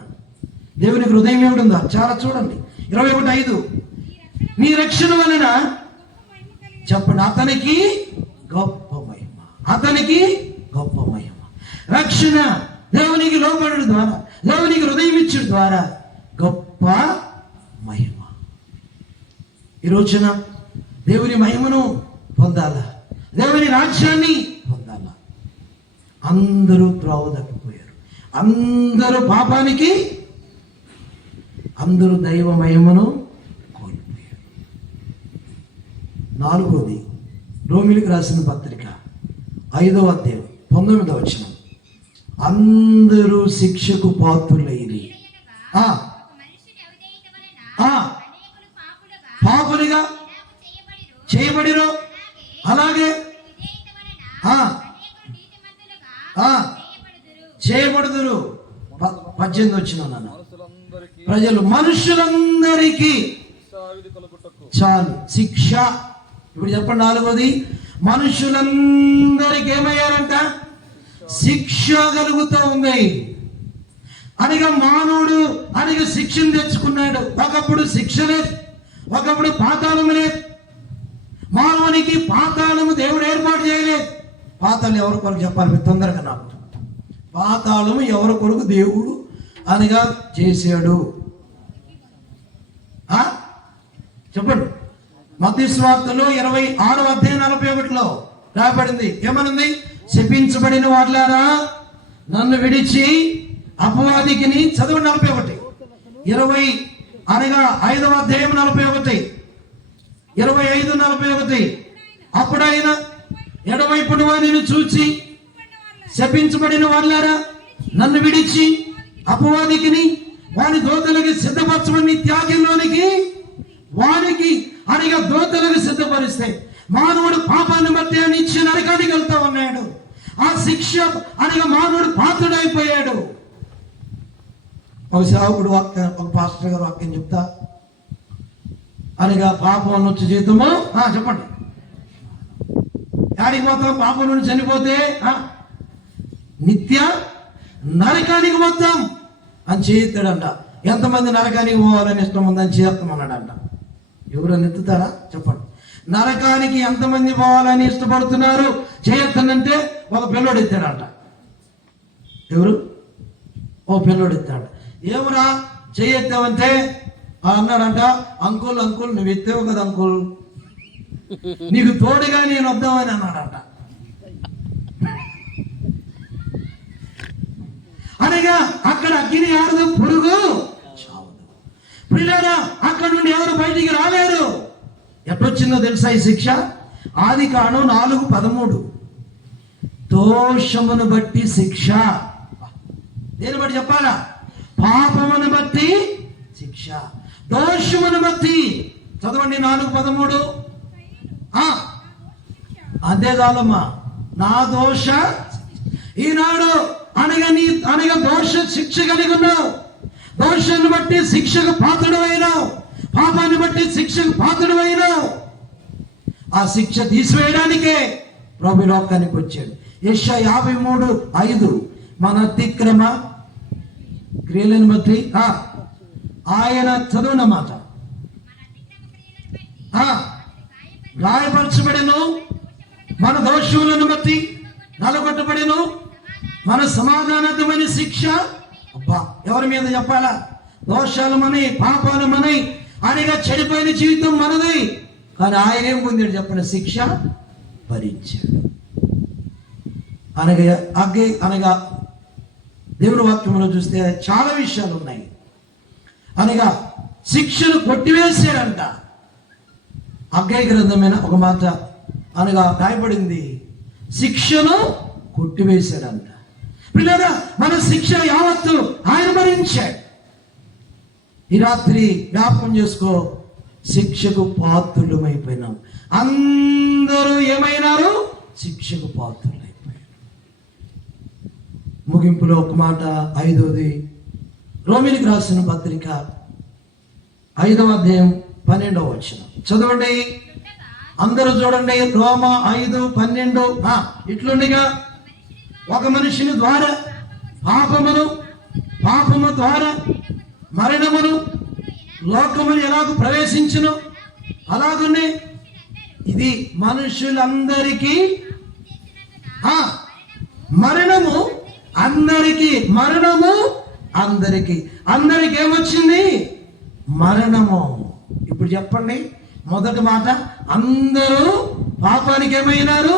దేవునికి హృదయం ఏమిటిందో చాలా చూడండి. 21:5, నీ రక్షణ వలన చెప్పండి, అతనికి గొప్ప మహిమ, అతనికి గొప్ప మహిమ. రక్షణ దేవునికి లోబడుట ద్వారా, దేవునికి హృదయం ఇచ్చడం ద్వారా గొప్ప మహిమ. ఈ రోజున దేవుని మహిమను పొందాలా, దేవుని రాజ్యాన్ని పొందాలా. అందరూ త్రోవ తప్పిపోయారు, అందరూ పాపానికి, అందరూ దైవ మహిమను కోల్పోయారు. 4వది రోమిలికి రాసిన పత్రిక 5వ అధ్యాయం 19వ వచనం. అందరూ శిక్షకు పాత్రులైరి, పాపులుగా చేయబడిరో అలాగే చేయబడుదురు. 18 వచ్చిన ప్రజలు మనుషులందరికీ చాలు శిక్ష. ఇప్పుడు చెప్పండి 4వది, మనుషులందరికీ ఏమయ్యారంట? శిక్ష కలుగుతూ ఉంది. అనగా మానవుడు అనగా శిక్షను తెచ్చుకున్నాడు. ఒకప్పుడు శిక్ష లేదు, ఒకప్పుడు పాతాళము లేదు. మానవునికి పాతాళము దేవుడు ఏర్పాటు చేయలేదు. పాతాళం ఎవరి కొరకు చెప్పాలి మీరు తొందరగా నాకు? పాతాళము ఎవరి కొరకు దేవుడు అనగా చేశాడు? చెప్పండి. మత్తయి సువార్తలో 26వ అధ్యాయం 41లో రాయబడింది. ఏమనుంది? శపించబడిన వారులారా నన్ను విడిచి అపవాదికిని, చదవండి 41, 20 అనగా 5వ అధ్యాయం 41, 25, 41. అప్పుడు ఆయన ఎడవైపున వారిని చూచి శపించబడిన వారులారా నన్ను విడిచి అపవాదికిని వాని దోతలకి సిద్ధపరచమని త్యాగంలోనికి వానికి అనగా దోతలకు సిద్ధపరిస్తే మానవుడు పాపాన్ని బట్టి అని ఇచ్చి నరకానికి వెళ్తా ఉన్నాడు. ఆ శిక్ష అనగా మానవుడు పాత్రుడైపోయాడు. ఒక సేవకుడు వాక్యం, ఒక పాస్టర్ గారు వాక్యం చెప్తా అనగా పాపం నుంచి జీతము. చెప్పండి, యాడికి పోతాం? పాపం నుండి చనిపోతే నిత్య నరకానికి పోతాం అని చేస్తాడంట. ఎంతమంది నరకానికి పోవాలని ఇష్టం ఉందని చేస్తామన్నాడంట. ఎవరైనా ఎత్తుతారా? చెప్పండి. నరకానికి ఎంతమంది పోవాలని ఇష్టపడుతున్నారు చేయొద్దనంటే ఒక పిల్లోడు ఎత్తాడంట. ఎవరు? ఓ పిల్లోడు ఎత్తాడు. ఏమరా చేయొద్దామంటే అన్నాడంట, అంకుల్ నువ్వు ఎత్తావు కదా అంకుల్, నీకు తోడుగా నేను వద్దామని అన్నాడంట. అనగా అక్కడ అగ్ని ఆడదు, పురుగు చావదు. పిల్లరా అక్కడ నుండి ఎవరు బయటికి రాలేరు. ఎట్టొచ్చిందో తెలుసా ఈ శిక్ష? ఆదికాండం 4:13. దోషమును బట్టి శిక్ష. దేని బట్టి చెప్పాలా? పాపమును బట్టి శిక్ష, దోషమును బట్టి. చదవండి 4:13. అంతేకాదమ్మా, నా దోష ఈనాడు అనగా దోష శిక్ష కలిగి ఉన్నావు. దోషాన్ని బట్టి శిక్షకు పాత్రుడు అయినావు, పాపాన్ని బట్టి శిక్షకు పాత్రుడు అయినావు. ఆ శిక్ష తీసివేయడానికే ప్రభు లోకానికి వచ్చాడు. యెషయా 53:5 మన అతిక్రమ క్రియలను బట్టి ఆయన చదువునమాట గాయపరచబడెను, మన దోషములను బట్టి నలగొట్టబడెను, మన సమాధానమైన శిక్ష. అబ్బా, ఎవరి మీద చెప్పాలా? దోషాలు మనవి, పాపాలు మనవి అనగా చెడిపోయిన జీవితం మనది. కానీ ఆయన ఏం పొందాడు చెప్పిన? శిక్ష భరించాడు. అనగా దేవుని వాక్యంలో చూస్తే చాలా విషయాలు ఉన్నాయి. అనగా శిక్షను కొట్టివేశాడంట. హగ్గయి గ్రంథమైన ఒక మాట అనగా రాయబడింది, శిక్షను కొట్టివేశాడంట. పిల్లరా, మన శిక్ష యావత్తు ఆయన భరించాడు. ఈ రాత్రి జ్ఞాపకం చేసుకో, శిక్షకు పాత్రులమైపోయినాం. అందరూ ఏమైనారు? శిక్షకు పాత్రులైపోయారు. ముగింపులో ఒక మాట, 5వది రోమిలికి రాసిన పత్రిక 5వ అధ్యాయం 12వ వచనం. చదవండి అందరూ, చూడండి. రోమ 5:12. ఇట్లుండిగా ఒక మనిషిని ద్వారా పాపము ద్వారా మరణమును లోకమును ఎలాగ ప్రవేశించును, అలాగనే ఇది మనుషులందరికీ మరణము అందరికీ ఏమొచ్చింది? మరణము. ఇప్పుడు చెప్పండి, మొదటి మాట అందరూ పాపానికి ఏమైనారు?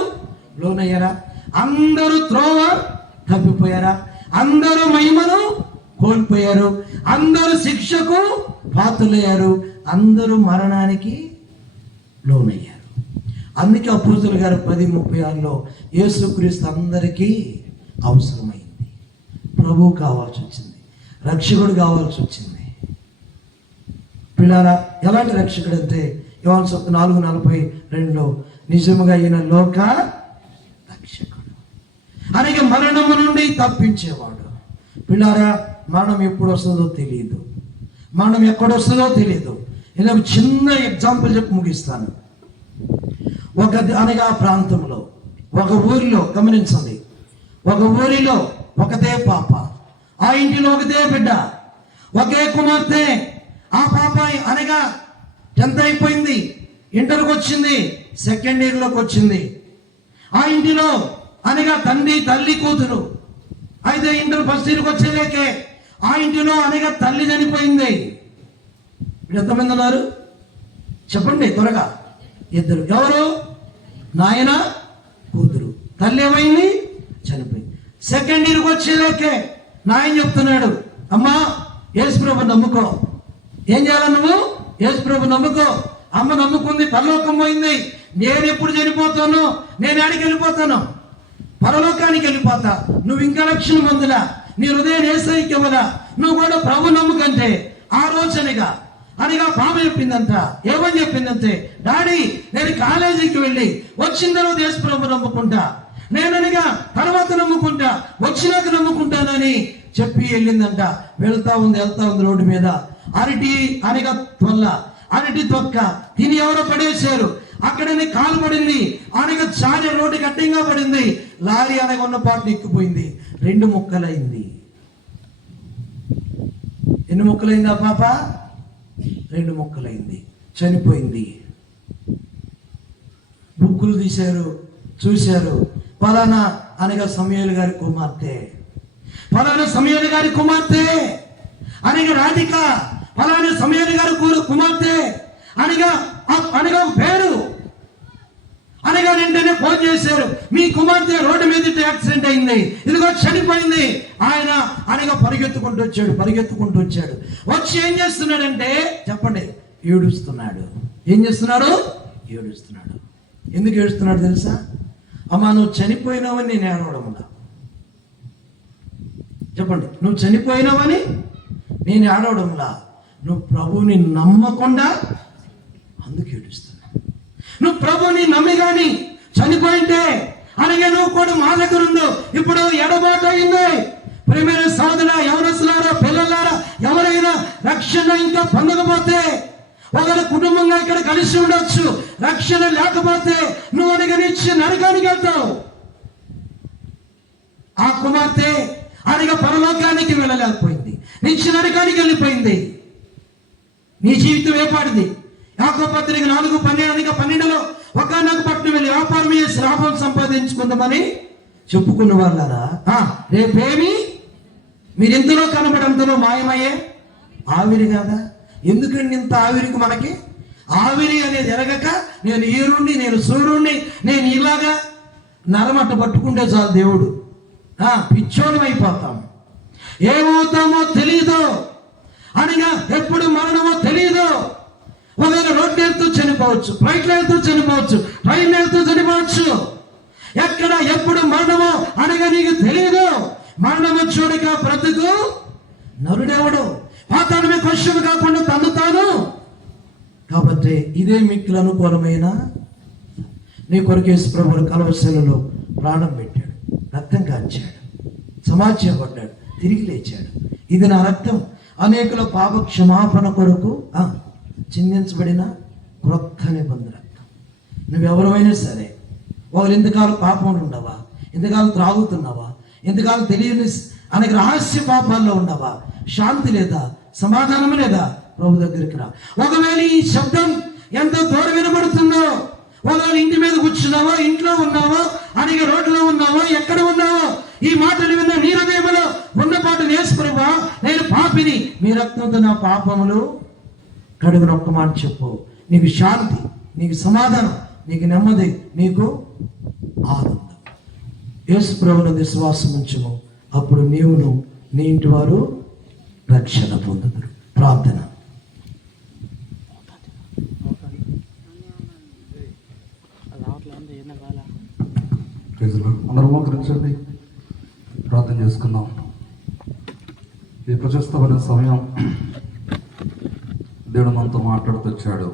లోనయ్యారా? అందరూ త్రోవ తప్పిపోయారా? అందరూ మహిమను కోల్పోయారు. అందరూ శిక్షకు పాత్రులయ్యారు. అందరూ మరణానికి లోనయ్యారు. అందుకే అపోస్తలుల గారు 10:36లో యేసుక్రీస్తు అందరికీ అవసరమైంది. ప్రభువు కావాల్సి వచ్చింది, రక్షకుడు కావాల్సి వచ్చింది. పిల్లారా, ఎలాంటి రక్షకుడు అంటే యోహాను సువార్త 4:42లో నిజముగా ఈయన లోక రక్షకుడు, అలాగే మరణము నుండి తప్పించేవాడు. పిల్లారా, మరణం ఎప్పుడు వస్తుందో తెలియదు, మరణం ఎక్కడొస్తుందో తెలియదు. ఇలా చిన్న ఎగ్జాంపుల్ చెప్పి ముగిస్తాను. అనగా ప్రాంతంలో ఒక ఊరిలో గమనించండి, ఒక ఊరిలో ఒకతే పాప, ఆ ఇంటిలో ఒకతే బిడ్డ, ఒకే కుమార్తె. ఆ పాప అనగా 10th అయిపోయింది, ఇంటర్కి వచ్చింది, సెకండ్ ఇయర్లోకి వచ్చింది. ఆ ఇంటిలో అనగా తండ్రి తల్లి కూతురు అయితే ఇంటర్ ఫస్ట్ ఇయర్కి వచ్చేలేకే ఆ ఇంటిలో అనగా తల్లి చనిపోయింది. ఇప్పుడు ఎంతమంది ఉన్నారు చెప్పండి త్వరగా? 2. ఎవరు? నాయన కూతురు. తల్లి ఏమైంది? చనిపోయింది. సెకండ్ ఇయర్కి వచ్చేలేకే నాయన చెప్తున్నాడు, అమ్మా యేసుప్రభు నమ్ముకో. ఏం చేయాలి నువ్వు? యేసుప్రభు నమ్ముకో. అమ్మ నమ్ముకుంది, పరలోకం పోయింది. నేను ఎప్పుడు చనిపోతాను? నేను ఆడికి వెళ్ళిపోతాను, పరలోకానికి వెళ్ళిపోతా. నువ్వు ఇంకా రక్షణ పొందులా, నీ హృదయం యేసయ్యకి ఇవ్వలా, నువ్వు కూడా ప్రభు నమ్ముకంటే ఆ రోజునగా అనగా పాప చెప్పిందంట. ఏమని చెప్పిందంటే, డాడీ నేను కాలేజీకి వెళ్ళి వచ్చిన తర్వాత యేసుప్రభు నమ్ముకుంటా, నేననగా తర్వాత నమ్ముకుంటా, వచ్చినాక నమ్ముకుంటానని చెప్పి వెళ్ళిందంట. వెళ్తా ఉంది రోడ్డు మీద అరటి అనగా అరటి తొక్క తిని ఎవరో పడేశారు. అక్కడనే కాలు పడింది, అనగా చారి రోడ్డుకి అడ్డంగా పడింది. లారీ అనగా ఉన్న పాటను ఎక్కిపోయింది, 2 ముక్కలైంది. ఎన్ని ముక్కలైంది ఆ పాప? 2 ముక్కలైంది, చనిపోయింది. బుక్కులు తీశారు, చూశారు, ఫలానా అనగా సమూయేలు గారి కుమార్తె, ఫలానా సమూయేలు గారి కుమార్తె అనగా రాధిక, ఫలానా సమూయేలు గారి కుమార్తె అనగా అనగా పేరు అనగా వెంటనే ఫోన్ చేశారు, మీ కుమార్తె రోడ్డు మీద యాక్సిడెంట్ అయింది, ఇదిగో చనిపోయింది. ఆయన అనగా పరిగెత్తుకుంటూ వచ్చాడు. వచ్చి ఏం చేస్తున్నాడంటే చెప్పండి? ఏడుస్తున్నాడు. ఏం చేస్తున్నాడు? ఏడుస్తున్నాడు. ఎందుకు ఏడుస్తున్నాడు తెలుసా? అమ్మా నువ్వు చనిపోయినావని నేను ఏడవడంలా. చెప్పండి, నువ్వు చనిపోయినావని నేను ఏడవడంలా, నువ్వు ప్రభువుని నమ్మకుండా అందుకు ఏడుస్తున్నా. నువ్వు ప్రభుని నమ్మి కానీ చనిపోయింటే అనగా నువ్వు కూడా మా దగ్గర ఉండు. ఇప్పుడు ఎడబాటు అయింది. ప్రియమైన సోదర, యవనస్తులారా, పిల్లలారా, ఎవరైనా రక్షణ ఇంకా పొందకపోతే ఒకరి కుటుంబంగా ఇక్కడ కలిసి ఉండొచ్చు. రక్షణ లేకపోతే నువ్వు అనగా నిత్య నరకానికి వెళ్తావు. ఆ కుమార్తె అనగా పరలోకానికి వెళ్ళలేకపోయింది, నిత్య నరకానికి వెళ్ళిపోయింది. నీ జీవితం ఏపాటిది? యాకోబు పత్రిక 4:12 ఒకనొక పట్టణం వెళ్ళి వ్యాపారం చేసి లాభం సంపాదించుకుందామని చెప్పుకున్న వాళ్ళారా, రేపేమి మీరు ఎంతలో కనబడంతలో మాయమయ్యే ఆవిరి కదా. ఎందుకండి ఇంత ఆవిరికి? మనకి ఆవిరి అనేది ఎరగక నేను ఈరుణ్ణి, నేను సూర్యుణ్ణి, నేను ఇలాగా నరమట్ట పట్టుకుంటే చాలు దేవుడు పిచ్చోళం అయిపోతాం. ఏమవుతామో తెలీదు అనగా ఎప్పుడు మరణమో తెలీదు. ఒకవేళ రోడ్డు వెళ్తూ చనిపోవచ్చు, ఫ్లైట్లో వెళ్తూ చనిపోవచ్చు, ట్రైన్ వెళ్తూ చనిపోవచ్చు. ఎక్కడ ఎప్పుడు మరణమో అనగా నీకు తెలియదు. మరణము చూడక బ్రతుకు నరుడెవడు? పాతాళమే క్వశ్చన్ కాకుండా తందుతాను. కాబట్టి ఇదే మిక్కులు అనుకూలమైన నీ కొరకు యేసు ప్రభువు కలవశలలో ప్రాణం పెట్టాడు, రక్తం కాల్చాడు, సమాజపడ్డాడు, తిరిగి లేచాడు. ఇది నా రక్తం, అనేకుల పాప క్షమాపణ కొరకు చిందించబడిన క్రొత్త నిబంధన రక్తం. నువ్వెవరైనా సరే, వాళ్ళు ఎంతకాలం పాపంలో ఉండవా, ఎంతకాలం త్రాగుతున్నావా, ఎంతకాలం తెలియని అనేక రహస్య పాపాల్లో ఉండవా, శాంతి లేదా, సమాధానం లేదా, ప్రభు దగ్గరికి రా. ఒకవేళ ఈ శబ్దం ఎంతో దూరం వినబడుతుందో, ఒకవేళ ఇంటి మీద కూర్చున్నావో, ఇంట్లో ఉన్నావో, అనేక రోడ్లో ఉన్నావో, ఎక్కడ ఉన్నావో, ఈ మాటలు విన్న నీ హృదయంలో ఉన్న పాట, యేసు ప్రభువా నేను పాపిని, మీ రక్తంతో నా పాపములు కడుగున. ఒక్క మాట చెప్పు, నీకు శాంతి, నీకు సమాధానం, నీకు నెమ్మది, నీకు ఆనందం. యేసు ప్రభువుని విశ్వాసం ఉంచుము, అప్పుడు నీవును నీ ఇంటి వారు రక్షణ పొందుదురు. ప్రార్థన. అందరూ మోకరించండి, ప్రార్థన చేసుకుందాం. ఈ ప్రశస్తమైన సమయం దేవుడు మనతో మాట్లాడుతూ వచ్చాడు.